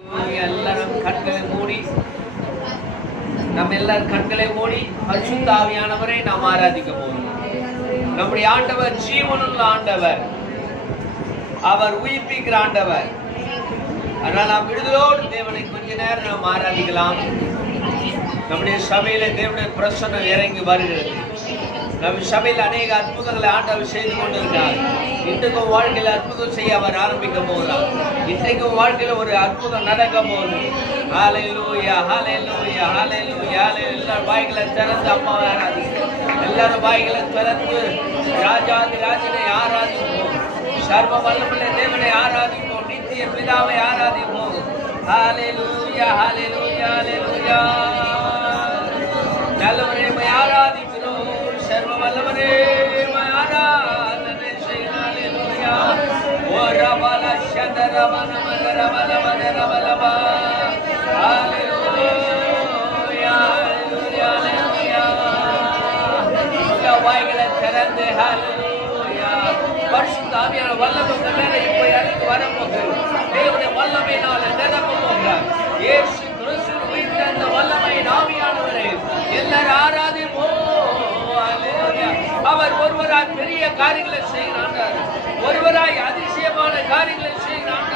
எல்லாரும் கண்களை மூடி நம்ம எல்லாரும் கண்களை மூடி பரிசுத்த ஆவியானவரை நாம் ஆராதிக்க போகிறோம். நம்முடைய ஆண்டவர் ஜீவனுள்ள ஆண்டவர், அவர் உயிர்ப்பிக்கிற ஆண்டவர். அதனால் நாம் விடுதலோடு தேவனை கொஞ்ச நேரம் நாம் ஆராதிக்கலாம். நம்முடைய சபையில தேவனுடைய பிரசன்னம் இறங்கி வருகிறது. நம்ம சபையில் அநேக அற்புதங்களை ஆண்டவர் செய்து கொண்டிருக்கிறார். இன்றைக்கும் வாழ்க்கையில் அற்புதம் செய்ய அவர் ஆரம்பிக்க போகிறார். இன்றைக்கும் வாழ்க்கையில ஒரு அற்புதம் நடக்க போகுது. ஹல்லேலூயா, ஹல்லேலூயா, ஹல்லேலூயா. எல்லாரும் வாய்களை திறந்து அம்மாவை ஆராதிப்போம். எல்லாரும் வாய்களை திறந்து ராஜாதி ராஜனை ஆராதிப்போம். சர்வ வல்லமுள்ள தேவனை ஆராதிப்போம். நித்திய பிதாவை ஆராதிப்போம். ஹல்லேலூயா, ஹல்லேலூயா, ஹல்லேலூயா. நல்லவரே ஆராதிக்கிறோம். சர்வ வல்லவரே ஆராதனை செய்கிறோம். ஹல்லேலூயா. ஓ ரபல சதர வன மகர வல வன ரபலப. ஹல்லேலூயா, ஹல்லேலூயா, ஹல்லேலூயா. வாய்களை திறந்து ஹல்லேலூயா. பரிசுத்த ஆவியான வல்லமை மேலே இப்போ இறங்கி வரப்போகுது. தேவனுடைய வல்லமையினால நிரப்ப போகிறார். இயேசு கிறிஸ்து உயிர்த்த அந்த வல்லமையின் ஆவியானவரே எல்லாரும் ஆராதிப்போம். அவர் ஒருவராய் பெரிய காரியங்களை செய்கிறார். ஒருவராய் அதிசயமான காரியங்களை செய்கிறார்.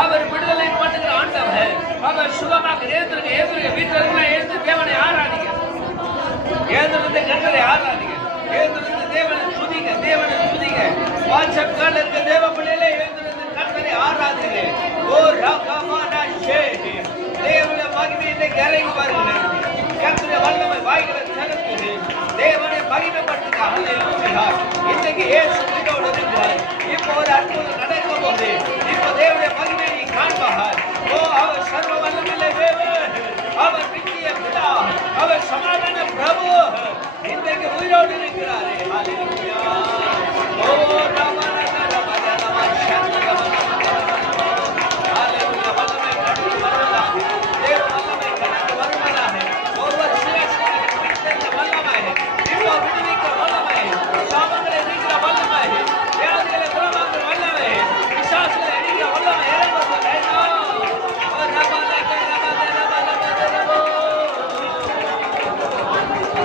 அவர் விடுதலை பண்ணுகிற ஆண்டவர். அவர் சுகமாக ஏந்திருங்க, ஏந்திருங்க. வீட்டில் எழுந்து தேவனை ஆராதிங்க. ஏந்திருந்து கண்டரை ஆராதிங்க. எழுந்திருந்து தேவனை துதிங்க, தேவனை துதிங்க. வாட்ஸ்அப் கால் இருக்க தேவ பிள்ளையில எழுந்திருந்து கண்டரை ஆராதிங்க. ஓ ரகமானா ஷே தேவனுடைய மகிமை இன்றைக்கு இறங்கி வருகிறது. கர்த்தருடைய வல்லமை வாய்களை திறந்து தேவனை மகிமைப்படுத்துங்க. ஹல்லேலூயா. இன்றைக்கு இயேசு உயிரோடு இருக்கிறார். இப்போ ஒரு அற்புதம் நடக்க போகுது. இப்போ தேவனுடைய மகிமையை காண்பார். ஓ அவர் சர்வ வல்லமையுள்ள தேவன், அவர் நித்திய பிதா, அவர் சமாதான பிரபு இன்றைக்கு உயிரோடு இருக்கிறாரே. ஹல்லேலூயா. ஓ ரமண ரமண ரமண சந்தன ஹல்லேலூயா. வல்லமை கடந்து வருவதாக, தேவ வல்லமை கடந்து வருவதாக. ஒருவர் சிரசில் விடுவித்த வல்லமை, இப்போ விடுவிக்க வல்லமை, சாபங்களை நீக்கிற வல்லமை, வியாதிகளை குணமாக்குற வல்லமை, பிசாசுகளை அழிக்கிற வல்லமை இறங்குவது.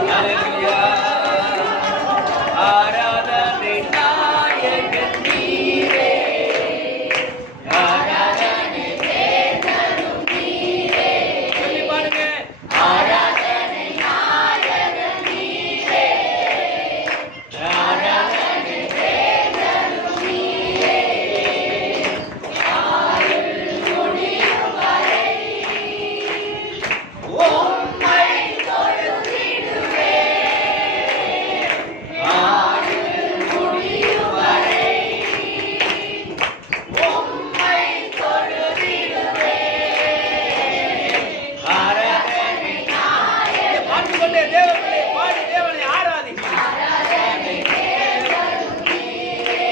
ஹல்லேலூயா. ஆராதனை நாயகன் நீரே, ஆராதனை தேவனும் நீரே. சொல்லி பாருங்க. ஆராதனை நாயகன் நீரே, ஆராதனை தேவனும் நீரே. ஆயுள் முடியும் வரை உம்மை தொழுதிடுவேன். ஆயுள் முடியும் வரை உம்மை தொழுதிடுவேன். ஆராதனை நாயகன். பாடிக்கொண்டே தேவனை பாடி தேவனை ஆராதிக்கிறேன். ஆராதனை தேவனும் நீரே,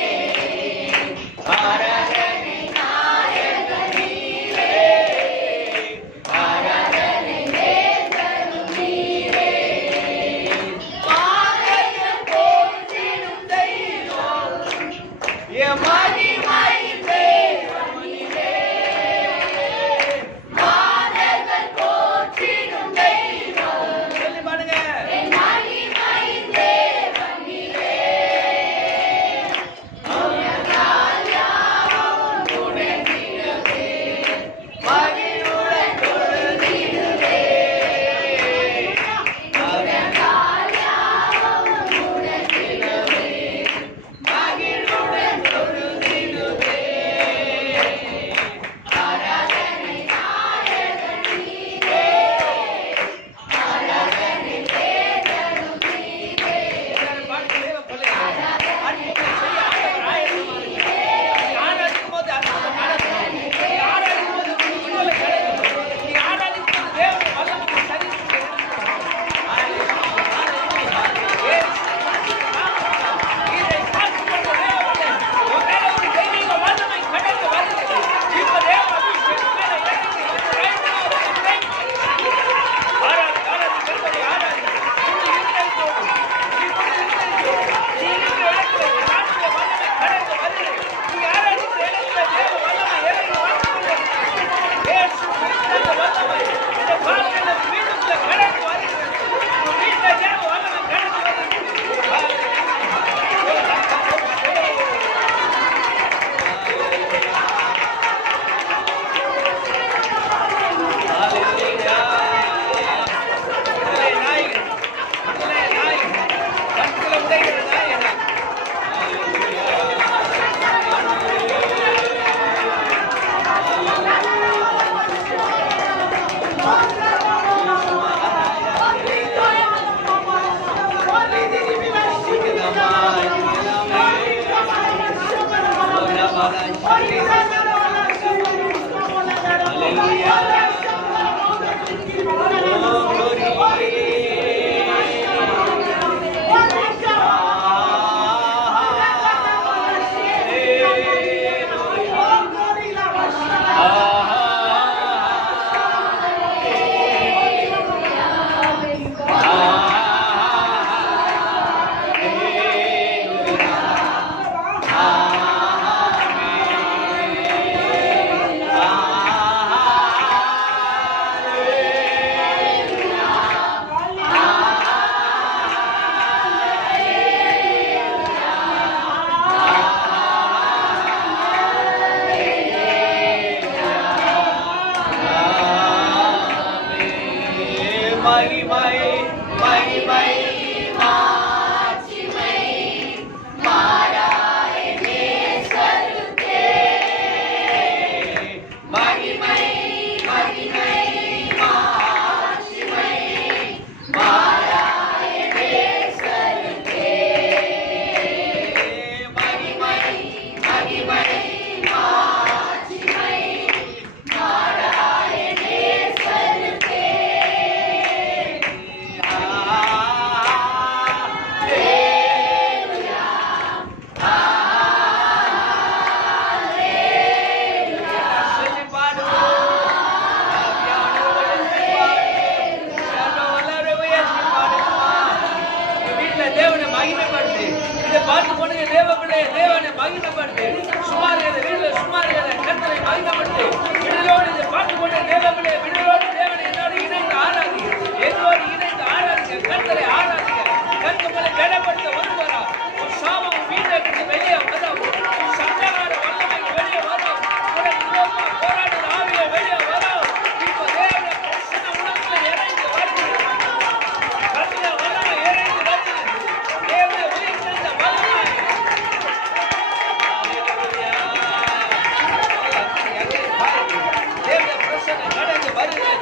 ஆராதனை நாயகன் நீரே, ஆராதனை தேவனும் நீரே. மாதங்கள் போற்றிடும் தெய்வம், என் மகிமையின் தெய்வம் நீரே. மாதங்கள் போற்றிடும் தெய்வம், சொல்லி பாடுங்க. மகிமைப்படுத்து. இதை பார்த்து கொண்டு தேவனே தேவனை மகிமைப்படுத்து. சுமார் வீடு சுமார் கர்த்தரை மகிமைப்படுத்து. விடுதலோடு இதை பார்த்து கொண்டு தேவனே விடுதலோடு தேவனை என்னோடு இணைந்து ஆராதிங்க. என்னோடு இணைந்து ஆராதிங்க. கர்த்தரை ஆராதிங்க. கர்த்தரை கனப்படுத்த வருவாரா? உன் சாபம் வீட்டை விட்டு வெளியே வரும். உன் சண்டகார வல்லமை வெளியே வரும். உனக்கு விரோதமா போராடுற ஆவியை வெளியே வரும். இப்போ தேவனுடைய பிரசன்னம் உனக்குள்ள இறங்கி வருகிறது. கர்த்தருடைய வல்லமை இறங்கி வருகிறது. தேவனுடைய உயிர்த்தெழுந்த வல்லமை. தேவனுடைய பிரசன்னம் கடந்து வருகிறது.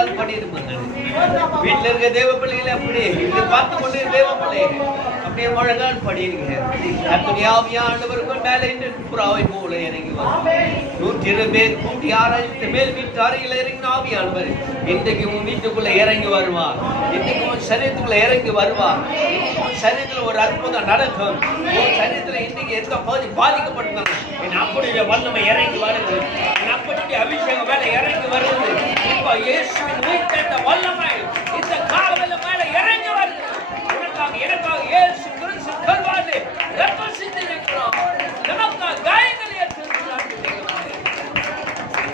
முழங்கால் பண்ணியிருப்பாங்க. வீட்டுல இருக்க தேவ பிள்ளைகளை அப்படி இதை பார்த்து கொண்டு தேவ பிள்ளைங்க அப்படியே முழங்கால் பண்ணிருங்க. கர்த்தருடைய ஆவியானவர்கள் மேல இன்று புறாவை போல இறங்கி வரும். 120 பேர் கூட்டி 6000 மேல் வீட்டு அறையில் இறங்கின ஆவியானவர் இன்றைக்கு உன் வீட்டுக்குள்ள இறங்கி வருவார். இன்றைக்கு உன் சரீரத்துக்குள்ள இறங்கி வருவார். உன் சரீரத்துல ஒரு அற்புதம் நடக்கும். உன் சரீரத்துல இன்னைக்கு எந்த பகுதி பாதிக்கப்பட்டிருந்தாங்க என் அப்படியே வல்லமை இறங்கி வருது. என் அப்படியே அபிஷேகம் மேல இறங்கி வருது. இப்ப இயேசுவின் உயிர்த்தெழுந்த வல்லமை இந்த காலவெல்ல மேல இறங்கி வருது. உனக்காக எனக்காக இயேசு கிறிஸ்து கர்வாலே ரத்தம் சிந்திருக்கிறார். நமக்காக காயங்களை ஏற்றிருக்கிறார்.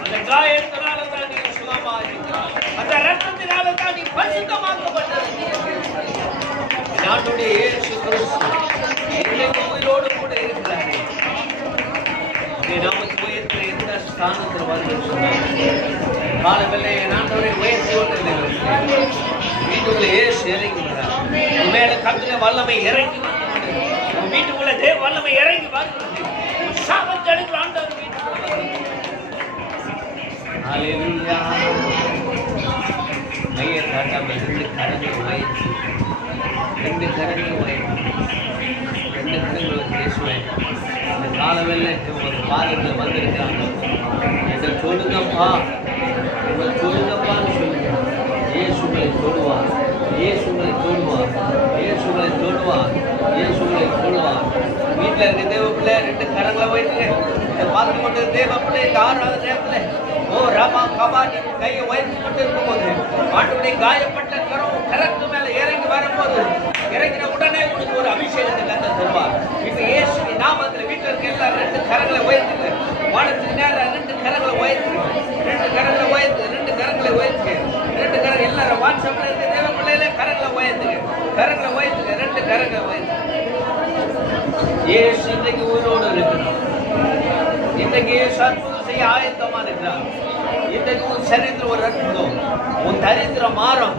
அந்த காயத்தினால தான் நீ சுகமா இருக்கிறாய். அந்த ரத்தத்தினால தான் நீ பரிசுத்தமாக்கப்பட்டிருக்கிறாய். நாட்டுடைய இயேசு கிறிஸ்து இன்னைக்கு உயிரோடு கூட இருக்கிறார். நமக்கு உயர்த்த எந்த ஸ்தானத்தில் வந்து காலங்களிலே நாட்டோரை உயர்த்தி கொண்டு வீட்டுக்குள்ள இயேசு இறங்கி வர்றார். உன் மேல கர்த்தருடைய வல்லமை இறங்கி வந்து உன் வீட்டுக்குள்ள தேவ வல்லமை இறங்கி வருகிறது. சாபத்தை எடுக்கிற ஆண்டவர் வீட்டுக்குள்ள ஹல்லேலூயா. மைய காட்டாம ரெண்டு கரங்களை உயர்த்தி ரெண்டு கரங்களை பேசுவேன். இந்த காலவெல்ல ஒரு பாதத்தில் வந்திருக்கிறாங்க. என்ன சொல்லுங்கப்பா, என்ன சொல்லுங்கப்பான்னு சொல்லுங்க. இயேசுகளை தொடுவார், இயேசுகளை தொடுவார், இயேசுகளை தொடுவார், இயேசுகளை தொடுவார். வீட்டில் இருக்க தேவ பிள்ளை ரெண்டு கரங்களை வைத்து இதை பார்த்து கொண்டு தேவ பிள்ளை இந்த 6வது நேரத்தில் ஓ ராமா கபாடி கையை உயர்த்தி கொண்டு இருக்கும்போது ஆண்டுடைய காயப்பட்ட கரத்து மேல இறங்கி வரும்போது இறங்கின உடனே உனக்கு ஒரு அபிஷேகத்தை கத்த தருவார். இப்ப இயேசுவின் நாமத்தில் வீட்டில் இருக்க எல்லாம் ரெண்டு கரங்களை உயர்த்துங்க. வானத்துக்கு நேரம் ரெண்டு கரங்களை உயர்த்துங்க. ரெண்டு கரங்களை உயர்த்து, ரெண்டு கரங்களை உயர்த்துங்க. ரெண்டு கரங்கள் எல்லாரும் வாட்ஸ்அப்ல இருக்க தேவ பிள்ளையில கரங்களை உயர்த்துங்க. கரங்களை உயர்த்துங்க. ரெண்டு கரங்களை உயர்த்துங்க. இயேசு இன்றைக்கு உயிரோடு இருக்கிறார். இன்றைக்கு இயேசு அற்புதம் செய்ய ஆயத்தமா இருக்கிறார். இன்றைக்கு உன் சரீரத்தில் ஒரு அற்புதம், உன் தரித்திரம் மாறும்.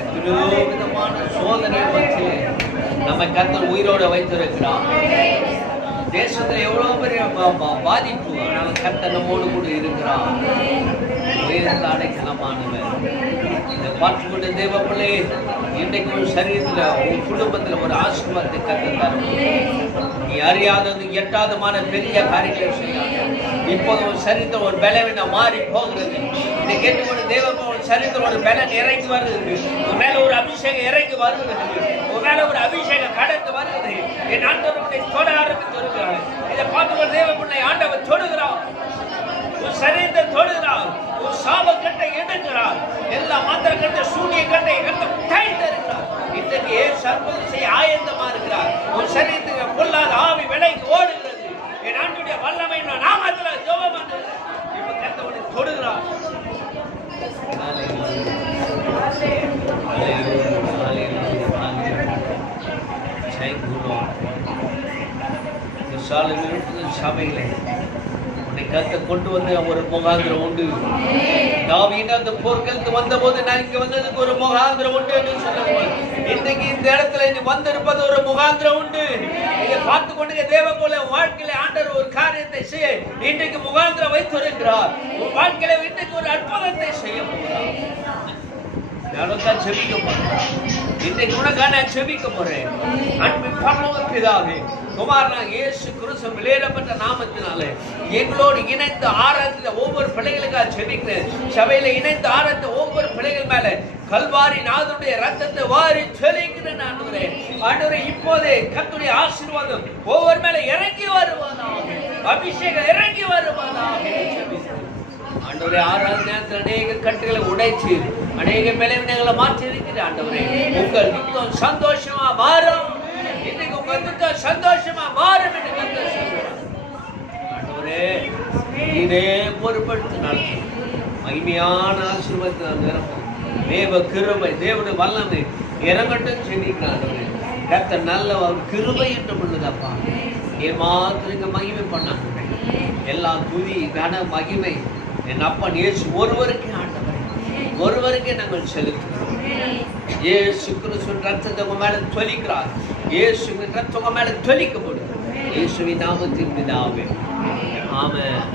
எத்தனையோ விதமான சோதனை வச்சு நம்ம கர்த்தர் உயிரோடு வைத்திருக்கிறார். தேசத்துல எவ்வளவு பெரிய பாதிப்பு, ஆனால் கர்த்தர் நம்மோடு கூட இருக்கிறார். உயர்ந்த அடைக்கலமானவர். இதை பார்த்து கொண்டு தேவ பிள்ளை இன்றைக்கு ஒரு சரீரத்துல உன் குடும்பத்துல ஒரு ஆசீர்வாதத்தை கர்த்தர் தரும். நீ அறியாதது எட்டாதமான பெரிய காரியங்களை செய்யாது. இப்போது ஒரு சரீரத்தில் ஒரு பலவீனம் மாறி போகிறது. இதை கேட்டுக்கொண்டு தேவ சரீரத்தில் ஒரு பலன் இறங்கி வருகிறது. உன் மேல ஒரு அபிஷேகம் இறங்கி வருகிறது. உன் மேல ஒரு அபிஷேகம் கடந்து வருகிறது. என் ஆண்டவருடைய தொட ஆரம்பித்து வருகிறார். இதை பார்த்து தேவ பிள்ளை ஆண்டவர் தொடுகிறார். உன் சரீரத்தை தொடுகிறார். உன் சாபக்கட்டை எடுக்கிறார். எல்லா மாத்திர கட்ட சூனிய கட்டை இருக்கிறார். இன்றைக்கு ஏன் அற்புதம் செய்ய ஆயத்தமா இருக்கிறார். உன் சரீரத்துக்கு பொல்லாத ஆவி விலைக்கு ஓடுகிறது. என் ஆண்டுடைய வல்லமை நாமத்துல ஜெபம் பண்ணுகிறார். இப்ப கர்த்தர் தொடுகிறார். சபைகளை கருத்தை கொண்டு வந்து ஒரு முகாந்திரம் உண்டு. தாவீது அந்த போர்க்களத்து வந்த போது நான் இங்க வந்ததுக்கு ஒரு முகாந்திரம் உண்டு என்று சொல்லுவாங்க. இன்னைக்கு இந்த இடத்துல நீ வந்திருப்பது ஒரு முகாந்திரம் உண்டு. நீங்க பார்த்து கொண்டு தேவ போல வாழ்க்கையில ஆண்டவர் ஒரு காரியத்தை செய்ய இன்றைக்கு முகாந்திரம் வைத்திருக்கிறார். உன் வாழ்க்கையில இன்றைக்கு ஒரு அற்புதத்தை செய்ய போகிறார். நானும் தான் செபிக்க போறேன். இன்றைக்கு உனக்காக நான் செபிக்க போறேன். அன்பின் பரலோக பிதாவே, குமாரனாகிய இயேசு கிறிஸ்து வெளியிடப்பட்ட நாமத்தினாலே எங்களோடு இணைந்து ஆராய்ந்த ஒவ்வொரு பிள்ளைகளுக்காக செபிக்கிறேன். சபையில இணைந்து ஆராய்ந்த ஒவ்வொரு பிள்ளைகள் மேல கல்வாரி நாதனுடைய ரத்தத்தை வாரி செலுக்கிறேன். ஆண்டவரே இப்போதே கர்த்தருடைய ஆசீர்வாதம் ஒவ்வொரு மேல இறங்கி வருவதாக, அபிஷேகம் இறங்கி வருவதாக ஆண்டவரே. 6வது நேரத்தில் அநேக கட்டுகளை உடைச்சு அநேக பலவீனங்களை மாற்றி இருக்கிற ஆண்டவரே, உங்கள் துக்கம் சந்தோஷமா மாறும். இன்னைக்கு உங்க துக்கம் சந்தோஷமா மாறும் என்று கர்த்தர் சொல்றார். ஆண்டவரே இதே பொறுப்படுத்தி நடத்தும் மகிமையான ஆசீர்வாதத்தினால் நிரப்பும். தேவ கிருபை, தேவனுடைய வல்லமை இறங்கட்டும் செபிக்கிறார். ஆண்டவரே கர்த்தர் நல்ல கிருபை என்று உள்ளதப்பா. என் மாத்திரங்க மகிமை பண்ணாங்க. எல்லா துதி கன மகிமை என் அப்பன் இயேசு ஒருவருக்கே ஆண்டவரே, ஒருவருக்கே நாங்கள் செலுத்துகிறோம். இயேசு கிறிஸ்துவின் ரத்தத்தை உங்க மேல தொலிக்கிறார். இயேசுவின் ரத்தம் உங்க மேல தொலிக்கப்படும். இயேசுவின் நாமத்தின் பிதாவே, ஆமென்.